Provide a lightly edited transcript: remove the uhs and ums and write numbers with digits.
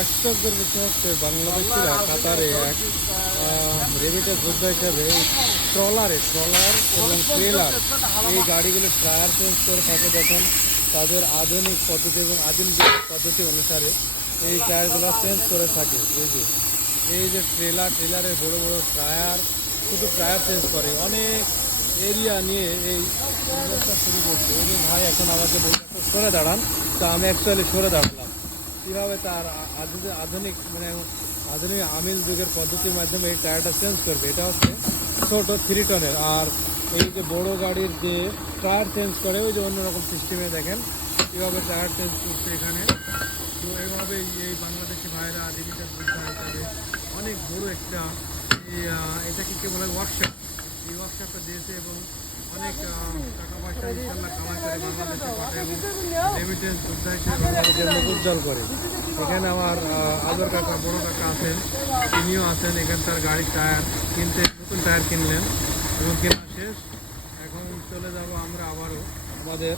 আশ্চর্যের বিষয় হচ্ছে বাংলাদেশিরা কাতারে এক রেমিটেন্স যোদ্ধা হিসেবে ট্রলার এবং ট্রেলার এই গাড়িগুলির টায়ার চেঞ্জ করে থাকে। যখন তাদের আধুনিক পদ্ধতি এবং আধুনিক পদ্ধতি অনুসারে এই টায়ারগুলো চেঞ্জ করে থাকে। এই যে ট্রেলারের বড় বড় টায়ার, শুধু টায়ার চেঞ্জ করে, অনেক এরিয়া নিয়ে এই ব্যবস্থা শুরু করছে। এই যে ভাই এখন আমাকে বলতে সরে দাঁড়ান, তো আমি অ্যাকচুয়ালি সরে দাঁড়ালাম। কীভাবে তার আধুনিক আধুনিক আমিল যুগের পদ্ধতির মাধ্যমে এই টায়ারটা চেঞ্জ করবে। এটা হচ্ছে ছোট 3 টনের। আর এই যে বড় গাড়ির যে টায়ার চেঞ্জ করে, ওই যে অন্যরকম সিস্টেমে দেখেন কীভাবে টায়ার চেঞ্জ করছে এখানে। তো এইভাবেই এই বাংলাদেশি ভাইয়েরা রেমিটেন্স যোদ্ধা হিসাবে অনেক বড় একটা এটাকে কি বলে ওয়ার্কশপ, এই ওয়ার্কশপটা দিয়েছে এবং অনেক টাকা পয়সা ইনশাল্লাহ কামাই করে বাংলাদেশে পাঠায় এবং রেমিটেন্স যোদ্ধা হিসেবে বাংলাদেশের মুখ উজ্জ্বল করে। এখানে আমার আদর কাকা, বড় কাকা আছেন, তিনিও আছেন। এখানকার গাড়ির টায়ার নতুন টায়ার কিনলেন এবং কেনা শেষ। এখন চলে যাব আমরা আবারও আমাদের